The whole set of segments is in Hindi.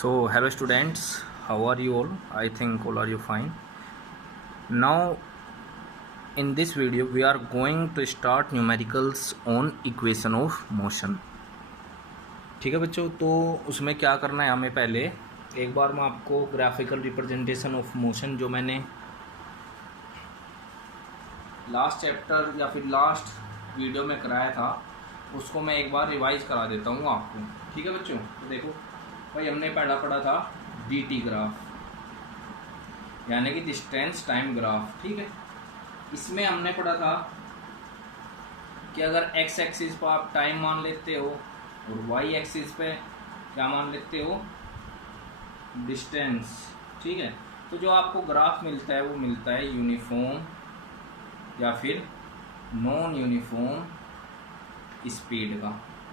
So hello students, how are you all? I think all are you fine. Now in this video we are going to start numericals on equation of motion. ठीक है बच्चों, तो उसमें क्या करना है हमें, पहले एक बार मैं आपको ग्राफिकल रिप्रेजेंटेशन ऑफ मोशन जो मैंने लास्ट चैप्टर या फिर लास्ट वीडियो में कराया था उसको मैं एक बार रिवाइज करा देता हूँ आपको। ठीक है बच्चों, तो देखो भाई हमने पहला पढ़ा था dt ग्राफ, यानी कि डिस्टेंस टाइम ग्राफ। ठीक है, इसमें हमने पढ़ा था कि अगर x एक्सिस पर आप टाइम मान लेते हो और y एक्सिस पे क्या मान लेते हो, डिस्टेंस। ठीक है, तो जो आपको ग्राफ मिलता है वो मिलता है यूनिफॉर्म या फिर नॉन यूनिफॉर्म स्पीड का।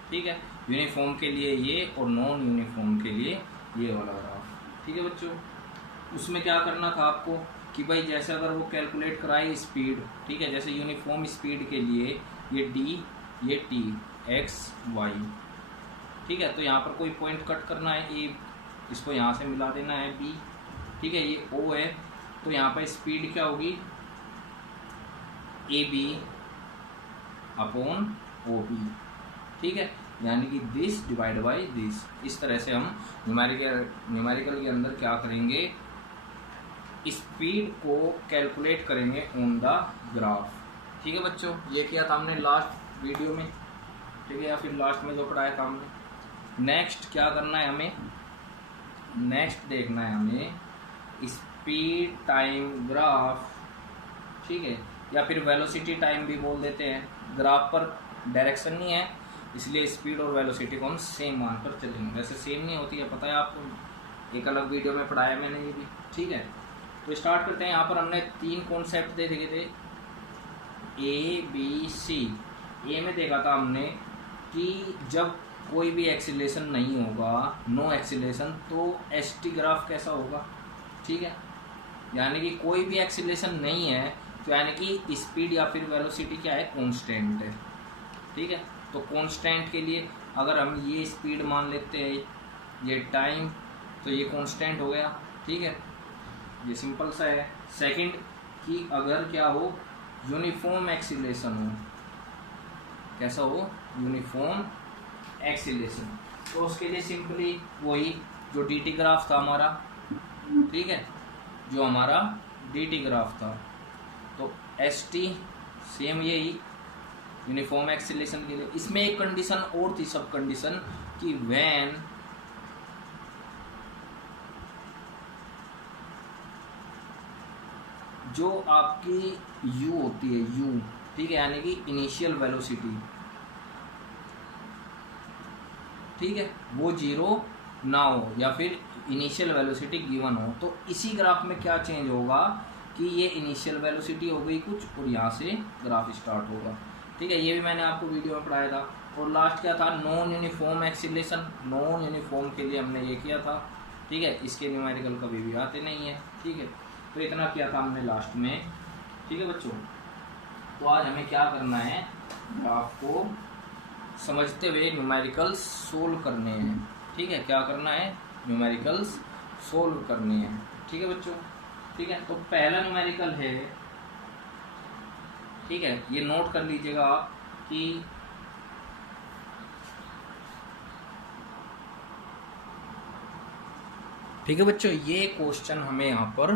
ठीक है, यूनिफॉर्म के लिए ये और नॉन यूनिफॉर्म के लिए ये वाला ग्राफ। ठीक है बच्चों, उसमें क्या करना था आपको कि भाई जैसे अगर वो कैलकुलेट कराए स्पीड, ठीक है, जैसे यूनिफॉर्म स्पीड के लिए ये d ये t x y। ठीक है, तो यहाँ पर कोई पॉइंट कट करना है a, इसको यहाँ से मिला देना है b। ठीक है, ये o है, तो यहाँ पर स्पीड क्या होगी ab अपॉन OB। ठीक है, यानी कि दिस डिवाइड बाय दिस। इस तरह से हम न्यूमेरिकल के अंदर क्या करेंगे, स्पीड को कैलकुलेट करेंगे ऑन द ग्राफ। ठीक है बच्चों, ये किया था हमने लास्ट वीडियो में। ठीक है, या फिर लास्ट में जो पढ़ाया था हमने। नेक्स्ट क्या करना है हमें, नेक्स्ट देखना है हमें स्पीड टाइम ग्राफ। ठीक है, या फिर वेलोसिटी टाइम भी बोल देते हैं। ग्राफ पर डायरेक्शन नहीं है, इसलिए स्पीड और वेलोसिटी को हम सेम मानकर चलेंगे। वैसे सेम नहीं होती है, पता है आपको, एक अलग वीडियो में पढ़ाया मैंने ये भी। ठीक है, तो स्टार्ट करते हैं। यहाँ पर हमने तीन कॉन्सेप्ट दे दिए थे, ए बी सी। ए में देखा था हमने कि जब कोई भी एक्सीलरेशन नहीं होगा, नो एक्सीलरेशन, तो एस टी ग्राफ कैसा होगा। ठीक है, यानी कि कोई भी एक्सीलरेशन नहीं है तो यानी कि स्पीड या फिर वेलोसिटी क्या है, कांस्टेंट है। ठीक है, तो कांस्टेंट के लिए अगर हम ये स्पीड मान लेते हैं, ये टाइम, तो ये कांस्टेंट हो गया। ठीक है, ये सिंपल सा है। सेकंड कि अगर क्या हो, यूनिफॉर्म एक्सीलरेशन हो, कैसा हो, यूनिफॉर्म एक्सीलरेशन, तो उसके लिए सिंपली वही जो dt ग्राफ था हमारा। ठीक है, जो हमारा dt ग्राफ था, तो एस टी सेम यही यूनिफॉर्म एक्सीलरेशन के लिए। इसमें एक कंडीशन और थी, सब कंडीशन, कि व्हेन जो आपकी u होती है, u, ठीक है, यानी कि इनिशियल वेलोसिटी, ठीक है, वो 0 ना हो या फिर इनिशियल वेलोसिटी गिवन हो, तो इसी ग्राफ में क्या चेंज होगा कि ये इनिशियल वेलोसिटी हो गई कुछ और यहाँ से ग्राफ स्टार्ट होगा। ठीक है, ये भी मैंने आपको वीडियो में पढ़ाया था। और लास्ट क्या था, non uniform acceleration. Non uniform के लिए हमने ये किया था। ठीक है, इसके न्यूमेरिकल कभी भी आते नहीं है। ठीक है, तो इतना किया था हमने लास्ट में। ठीक है बच्चों, तो आज हमें क्या करना है, ग्राफ को समझते हुए न्यूमेरिकल्स सोल्व करने हैं। ठीक है, क्या करना है, न्यूमेरिकल्स सोल्व करने हैं। ठीक है बच्चों, ठीक है, तो पहला न्यूमेरिकल है, ठीक है, ये नोट कर लीजिएगा आप कि ठीक है बच्चों, ये क्वेश्चन हमें यहाँ पर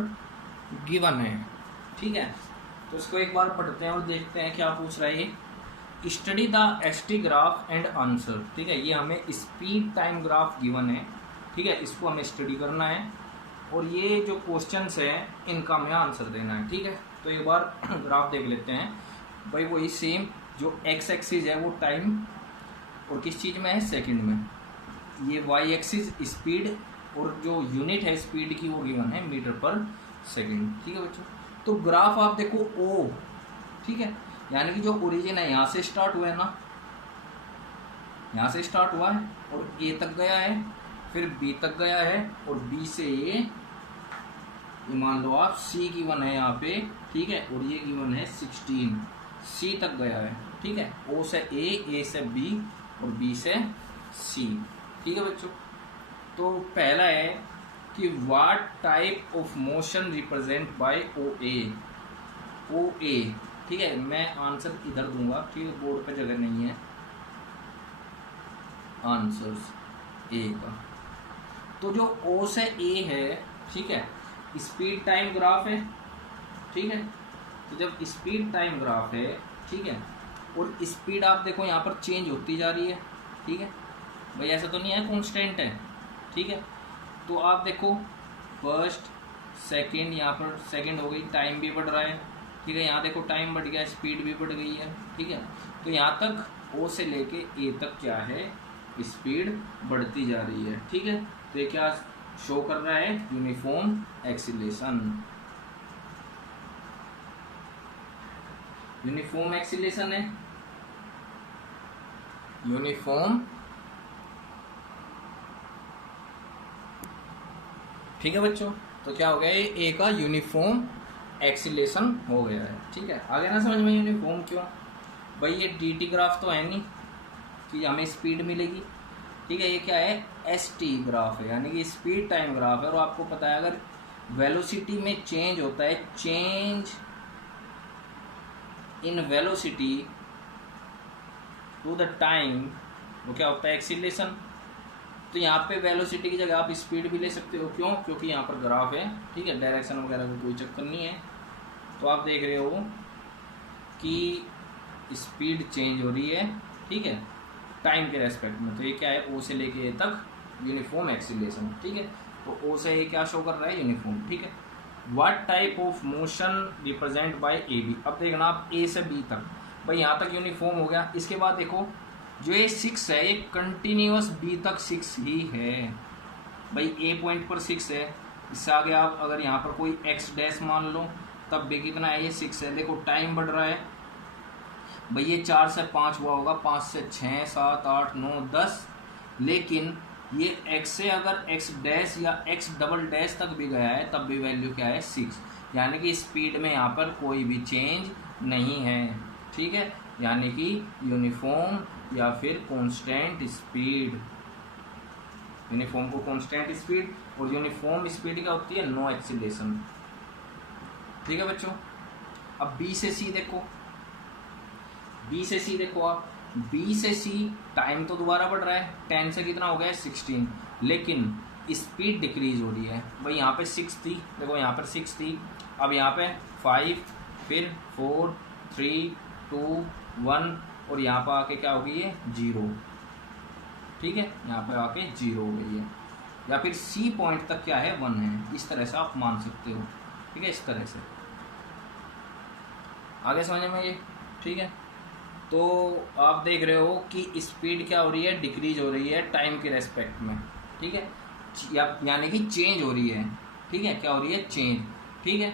गिवन है। ठीक है, तो इसको एक बार पढ़ते हैं और देखते हैं क्या पूछ रहा है। Study the S T graph and answer. ठीक है, ये हमें स्पीड टाइम ग्राफ गिवन है। ठीक है, इसको हमें स्टडी करना है और ये जो क्वेश्चंस हैं इनका हमें आंसर देना है। ठीक है, तो एक बार ग्राफ देख लेते हैं। भाई वही सेम, जो एक्स एक्सिस है वो टाइम और किस चीज़ में है, सेकंड में। ये वाई एक्सिस स्पीड और जो यूनिट है स्पीड की वो गिवन है मीटर पर सेकंड। ठीक है बच्चों, तो ग्राफ आप देखो ओ, ठीक है, यानी कि जो ओरिजिन है यहाँ से स्टार्ट हुआ है ना, यहाँ से स्टार्ट हुआ है और ए तक गया है, फिर बी तक गया है और बी से ये मान लो आप सी गिवन है यहाँ पे। ठीक है, और ये गिवन है 16, सी तक गया है। ठीक है, ओ से ए से बी और बी से सी। ठीक है बच्चों, तो पहला है कि what type of motion represent by O A, ठीक है। मैं आंसर इधर दूंगा, ठीक है, बोर्ड पे जगह नहीं है आंसर्स ए का। तो जो ओ से ए है, ठीक है, स्पीड टाइम ग्राफ है, ठीक है। तो जब स्पीड टाइम ग्राफ है, ठीक है, और स्पीड आप देखो यहाँ पर चेंज होती जा रही है, ठीक है भाई, ऐसा तो नहीं है कांस्टेंट है, ठीक है। तो आप देखो फर्स्ट सेकंड, यहाँ पर सेकंड हो गई, टाइम भी बढ़ रहा है, ठीक है। यहाँ देखो टाइम बढ़ गया, स्पीड भी बढ़ गई है, ठीक है। तो यहाँ तक ओ से लेके ए तक क्या है, स्पीड बढ़ती जा रही है, ठीक है। तो ये क्या शो कर रहा है, यूनिफॉर्म एक्सीलरेशन। यूनिफॉर्म एक्सीलरेशन है, यूनिफॉर्म, ठीक है बच्चों। तो क्या हो गया, ये ए का यूनिफॉर्म एक्सीलरेशन हो गया है, ठीक है। आगे ना समझ में यूनिफॉर्म क्यों भाई, ये डी ग्राफ तो है नहीं कि हमें स्पीड मिलेगी, ठीक है। ये क्या है, एस टी ग्राफ है, यानी कि स्पीड टाइम ग्राफ है। और आपको पता है अगर वेलोसिटी में चेंज होता है, change in velocity to the time, वो क्या होता है, एक्सीलरेशन। तो यहाँ पे वेलोसिटी की जगह आप स्पीड भी ले सकते हो, क्यों, क्योंकि यहाँ पर ग्राफ है, ठीक है, डायरेक्शन वगैरह का कोई चक्कर नहीं है। तो आप देख रहे हो कि स्पीड चेंज हो रही है, ठीक है, टाइम के रेस्पेक्ट में। तो ये क्या है, ओ से लेके ए तक यूनिफॉर्म एक्सीलरेशन, ठीक है। तो ओ से ए क्या शो कर रहा है, यूनिफॉर्म, ठीक है। What type of motion represent by A B, अब देखना आप ए से बी तक, भाई यहाँ तक यूनिफॉर्म हो गया। इसके बाद देखो जो ये 6 है, ये कंटिन्यूअस बी तक 6 ही है, भाई ए पॉइंट पर 6 है। इससे आगे आप अगर यहाँ पर कोई एक्स डैश मान लो, तब भी कितना है, ये 6 है। देखो टाइम बढ़ रहा है भाई, ये 4 से 5 हुआ होगा, 5 से 6, 7, 8, 9, 10, लेकिन ये x से अगर x डैश या x डबल डैश तक भी गया है, तब भी वैल्यू क्या है, 6, यानी कि स्पीड में यहाँ पर कोई भी चेंज नहीं है, ठीक है। यानी कि यूनिफॉर्म या फिर कांस्टेंट स्पीड, यूनिफॉर्म को कांस्टेंट स्पीड, और यूनिफॉर्म स्पीड क्या होती है, नो एक्सीलरेशन, ठीक है बच्चों। अब बी से सी देखो, बी से सी देखो आप, बी से सी टाइम तो दोबारा बढ़ रहा है, 10 से कितना हो गया है, 16, लेकिन स्पीड डिक्रीज हो रही है भाई। यहाँ पे 6 थी, देखो यहाँ पर 6 थी, अब यहाँ पे 5, फिर 4, 3, 2, 1, और यहाँ पर आके क्या हो गई है, 0, ठीक है, यहाँ पर आके 0 हो गई है। या फिर सी पॉइंट तक क्या है, 1 है, इस तरह से आप मान सकते हो, ठीक है, इस तरह से। आगे समझ में ये, ठीक है। तो आप देख रहे हो कि स्पीड क्या हो रही है, डिक्रीज हो रही है टाइम के रेस्पेक्ट में, ठीक है, यानी कि चेंज हो रही है, ठीक है, क्या हो रही है, चेंज, ठीक है।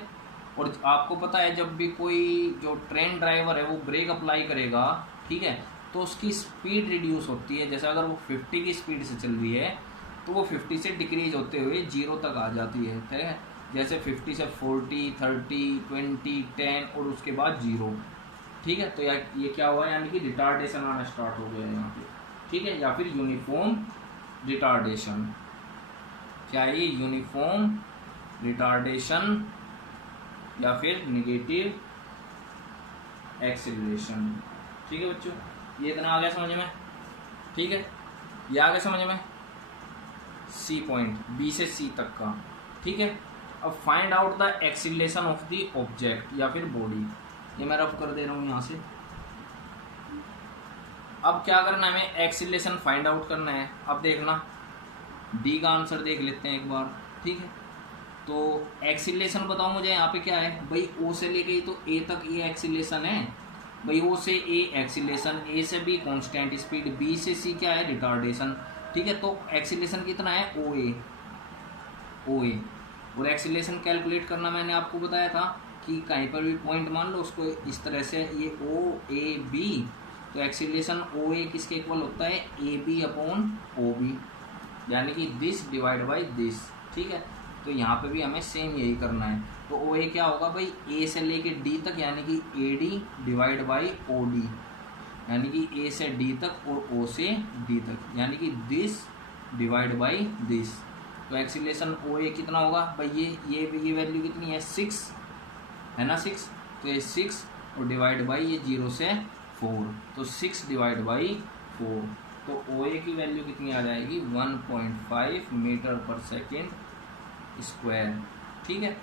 और आपको पता है जब भी कोई जो ट्रेन ड्राइवर है वो ब्रेक अप्लाई करेगा, ठीक है, तो उसकी स्पीड रिड्यूस होती है। जैसे अगर वो 50 की स्पीड से चल रही है तो वो 50 से डिक्रीज होते हुए 0 तक आ जाती है, ठीक है। जैसे 50 से 40, 30, 20, 10 और उसके बाद 0, ठीक है। तो ये क्या हुआ, यानी कि रिटार्डेशन आना स्टार्ट हो गया है यहाँ पे, ठीक है। या फिर यूनिफॉर्म रिटार्डेशन, क्या है ये, यूनिफॉर्म रिटार्डेशन या फिर नेगेटिव एक्सीलरेशन, ठीक है बच्चों। ये इतना आ गया समझ में, ठीक है। ये आ गया समझ में सी पॉइंट, बी से सी तक का, ठीक है। अब find out the acceleration of the object या फिर बॉडी, ये मैं रफ कर दे रहा हूँ यहाँ से। अब क्या करना है, हमें एक्सीलरेशन फाइंड आउट करना है। अब देखना डी का आंसर देख लेते हैं एक बार, ठीक है। तो एक्सीलरेशन बताओ मुझे, यहाँ पे क्या है भाई, ओ से लेके तो ए तक ये एक्सीलरेशन है भाई, ओ से ए एक्सीलरेशन, ए से बी कांस्टेंट स्पीड, बी से सी क्या है, रिटार्डेशन, ठीक है। तो एक्सीलरेशन कितना है, ओ ए, और एक्सीलरेशन कैलकुलेट करना मैंने आपको बताया था कि कहीं पर भी पॉइंट मान लो उसको इस तरह से, ये ओ ए बी, तो एक्सीलरेशन ओ ए किसके इक्वल होता है, A B upon O B, यानी कि दिस डिवाइड बाई दिस, ठीक है। तो यहाँ पे भी हमें सेम यही करना है। तो ओ ए क्या होगा भाई, ए से लेके डी तक, यानी कि A D divide by O D, यानी कि ए से डी तक और ओ से डी तक, यानी कि दिस डिवाइड बाई दिस। तो एक्सीलरेशन ओ ए कितना होगा भाई, ये वैल्यू कितनी है 6 है ना, 6, तो ये 6 और डिवाइड बाई ये 0 से 4, तो 6 डिवाइड बाई 4, तो ओ ए की वैल्यू कितनी आ जाएगी 1.5 मीटर पर सेकेंड स्क्वायर। ठीक है,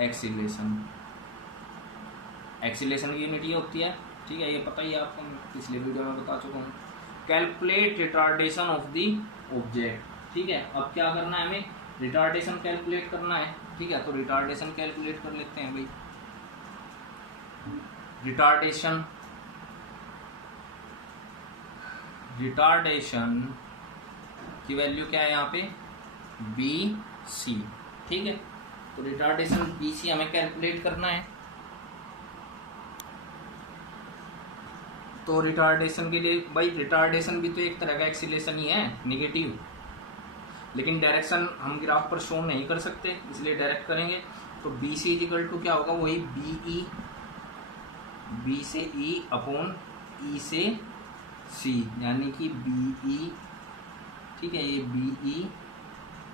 एक्सीलरेशन की यूनिट ये होती है। ठीक है, ये पता ही है आपको, पिछले वीडियो में बता चुका हूँ। Calculate retardation of the object. ठीक है, अब क्या करना है हमें, रिटार्डेशन कैलकुलेट करना है। ठीक है, तो रिटार्डेशन कैलकुलेट कर लेते हैं भाई। रिटार्डेशन की वैल्यू क्या है यहाँ पे बी सी। ठीक है, तो रिटार्डेशन बी सी हमें कैलकुलेट करना है। तो रिटार्डेशन के लिए भाई, रिटार्डेशन भी तो एक तरह का एक्सीलरेशन ही है, निगेटिव, लेकिन डायरेक्शन हम ग्राफ पर शो नहीं कर सकते, इसलिए डायरेक्ट करेंगे। तो बी सी इजिकल टू क्या होगा, वही बी से ई अपॉन ई से सी, यानी कि बी ई। ठीक है, ये बी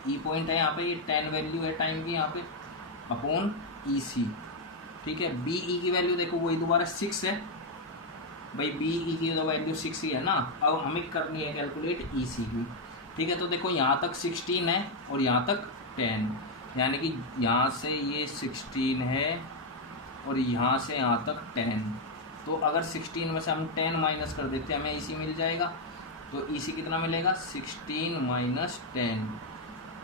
ई पॉइंट है यहाँ पे, ये 10 वैल्यू है टाइम की यहाँ पे, अपॉन ई सी। ठीक है, बी ई की वैल्यू देखो वही दोबारा 6 है भाई, बी ई की वैल्यू 6 ही है ना। अब हमें करनी है कैलकुलेट ई सी की। ठीक है, तो देखो यहाँ तक 16 है और यहाँ तक 10, यानी कि यहाँ से ये 16 है और यहाँ से यहाँ तक 10। तो अगर 16 में से हम 10 माइनस कर देते हैं, हमें ई सी मिल जाएगा। तो ई सी कितना मिलेगा 16 माइनस 10,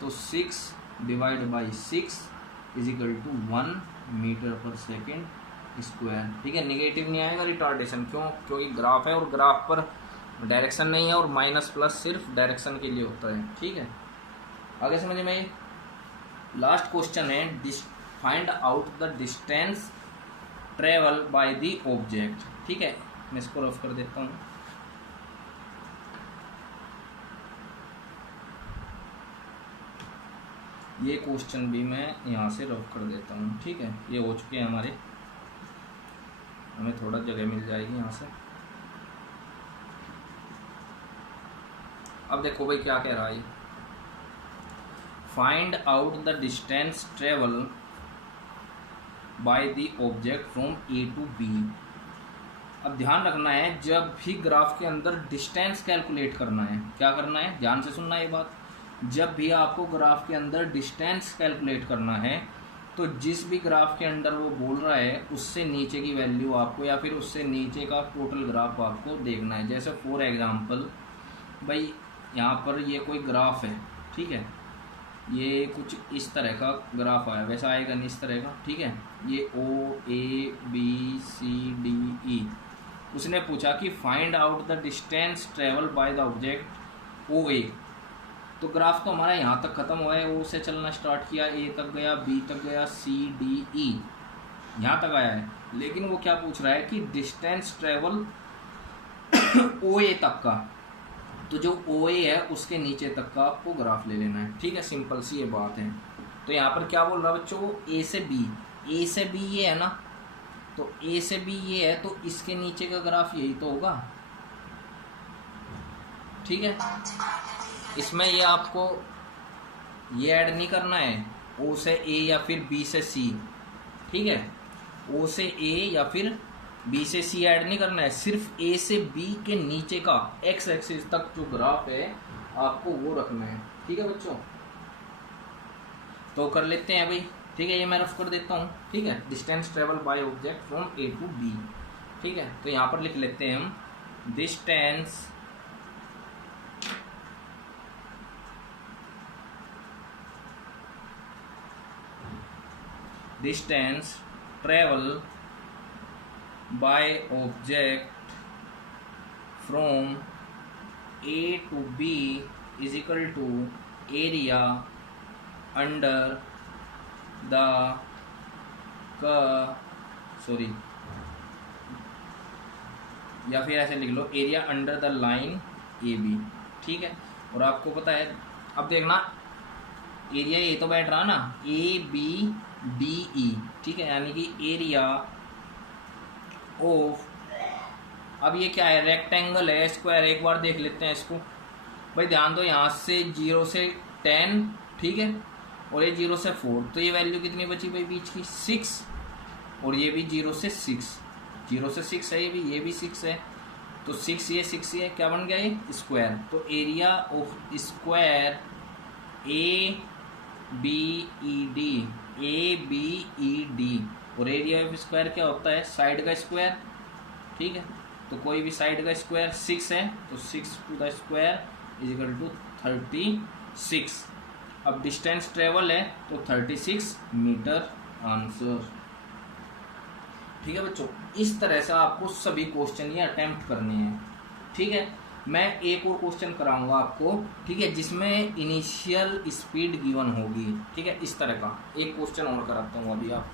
तो 6 divide by 6 is equal to 1 metre per second square. ठीक है, निगेटिव नहीं आएगा रिटार्डेशन, क्यों, क्योंकि ग्राफ है और ग्राफ पर डायरेक्शन नहीं है, और माइनस प्लस सिर्फ डायरेक्शन के लिए होता है। ठीक है, आगे समझ में। लास्ट क्वेश्चन है, find out the distance travel by the object. ठीक है, मैं इसको रफ कर देता हूँ। ये क्वेश्चन भी मैं यहाँ से रफ कर देता हूँ। ठीक है, ये हो चुके हैं हमारे, हमें थोड़ा जगह मिल जाएगी यहाँ से। अब देखो भाई क्या कह रहा है, find out the distance travel by the object from A to B. अब ध्यान रखना है, जब भी ग्राफ के अंदर डिस्टेंस कैलकुलेट करना है, क्या करना है, ध्यान से सुनना ये बात। जब भी आपको ग्राफ के अंदर डिस्टेंस कैलकुलेट करना है, तो जिस भी ग्राफ के अंदर वो बोल रहा है उससे नीचे की वैल्यू आपको, या फिर उससे नीचे का टोटल ग्राफ आपको देखना है। जैसे फॉर एग्जांपल भाई, यहाँ पर ये कोई ग्राफ है। ठीक है, ये कुछ इस तरह का ग्राफ आया, वैसा आएगा नहीं इस तरह का। ठीक है, ये ओ A B C D E. उसने पूछा कि find out the distance travel by the object O A. तो ग्राफ तो हमारा यहाँ तक खत्म हुआ है, ओ से चलना स्टार्ट किया, ए तक गया, बी तक गया, सी डी ई यहाँ तक आया है। लेकिन वो क्या पूछ रहा है कि डिस्टेंस ट्रेवल ओ ए तक का, तो जो ओ ए है उसके नीचे तक का आपको ग्राफ ले लेना है। ठीक है, सिंपल सी ये बात है। तो यहाँ पर क्या बोल रहा है बच्चों, ए से बी ये है ना, तो ए से बी ये है, तो इसके नीचे का ग्राफ यही तो होगा। ठीक है, इसमें ये आपको ये ऐड नहीं करना है, ओ से ए या फिर बी से सी। ठीक है, ओ से ए या फिर बी से सी ऐड नहीं करना है, सिर्फ ए से बी के नीचे का एक्स एक्सिस तक जो ग्राफ है आपको वो रखना है। ठीक है बच्चों, तो कर लेते हैं भाई। ठीक है, ये मैं रफ कर देता हूँ। ठीक है, distance travel by object from A to B. ठीक है, तो यहाँ पर लिख लेते हैं हम distance travel by object from A to B is equal to area under the curve, या फिर ऐसे लिख लो, area under the line A B. ठीक है, और आपको पता है, अब देखना एरिया ये तो बैठ रहा ना, ए बी डी ई। ठीक है, यानी कि एरिया ऑफ, अब ये क्या है, रेक्टेंगल है, स्क्वायर, एक बार देख लेते हैं इसको। भाई ध्यान दो, यहाँ से 0 से 10, ठीक है, और ये 0 से 4, तो ये वैल्यू कितनी बची भाई बीच की 6, और ये भी 0 से 6, 0 से 6 है, ये भी 6 है, तो 6 ये क्या बन गया ये स्क्वायर। तो एरिया ऑफ स्क्वायर ABED, और एरिया ऑफ स्क्वायर क्या होता है साइड का स्क्वायर, ठीक है, तो कोई भी साइड का स्क्वायर 6 है, तो 6 to the square is equal to 36। अब डिस्टेंस ट्रेवल है तो 36 मीटर आंसर। ठीक है बच्चों, इस तरह से आपको सभी क्वेश्चन ये अटेम्प्ट करने हैं। ठीक है, मैं एक और क्वेश्चन कराऊंगा आपको, ठीक है, जिसमें इनिशियल स्पीड गिवन होगी। ठीक है, इस तरह का एक क्वेश्चन और कराता हूँ अभी आप